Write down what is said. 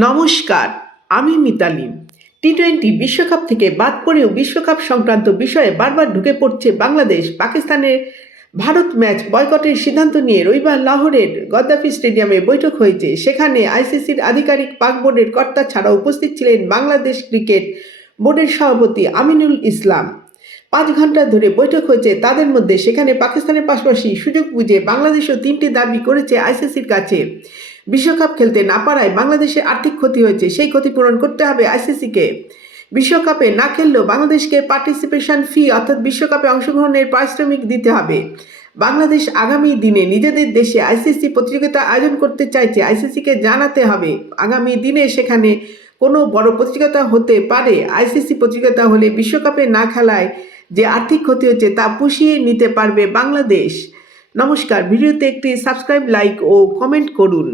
নমস্কার, আমি মিতালি। টি-20 বিশ্বকাপ থেকে বাদ পড়েও বিশ্বকাপ সংক্রান্ত বিষয়ে বারবার ঢুকে পড়ছে বাংলাদেশ। পাকিস্তানের ভারত ম্যাচ বয়কটের সিদ্ধান্ত নিয়ে রবিবার লাহোরের গদ্দাফি স্টেডিয়ামে বৈঠক হয়েছে। সেখানে আইসিসির আধিকারিক, পাক বোর্ডের কর্তা ছাড়াও উপস্থিত ছিলেন বাংলাদেশ ক্রিকেট বোর্ডের সভাপতি আমিনুল ইসলাম। 5 ঘন্টা ধরে বৈঠক হয়েছে তাদের মধ্যে। সেখানে পাকিস্তানের পাশাপাশি সুযোগ বুঝে বাংলাদেশও 3টি দাবি করেছে আইসিসির কাছে। বিশ্বকাপ খেলতে না পারায় বাংলাদেশের আর্থিক ক্ষতি হয়েছে, সেই ক্ষতিপূরণ করতে হবে আইসিসিকে। বিশ্বকাপে না খেললেও বাংলাদেশকে পার্টিসিপেশন ফি অর্থাৎ বিশ্বকাপে অংশগ্রহণের পারিশ্রমিক দিতে হবে। বাংলাদেশ আগামী দিনে নিজেদের দেশে আইসিসি প্রতিযোগিতা আয়োজন করতে চাইছে, আইসিসিকে জানাতে হবে। আগামী দিনে সেখানে কোনো বড় প্রতিযোগিতা হতে পারে। আইসিসি প্রতিযোগিতা হলে বিশ্বকাপে না খেলায় যে আর্থিক ক্ষতি হচ্ছে তা পুষিয়ে নিতে পারবে বাংলাদেশ। নমস্কার, ভিডিওতে একটি সাবস্ক্রাইব, লাইক ও কমেন্ট করুন।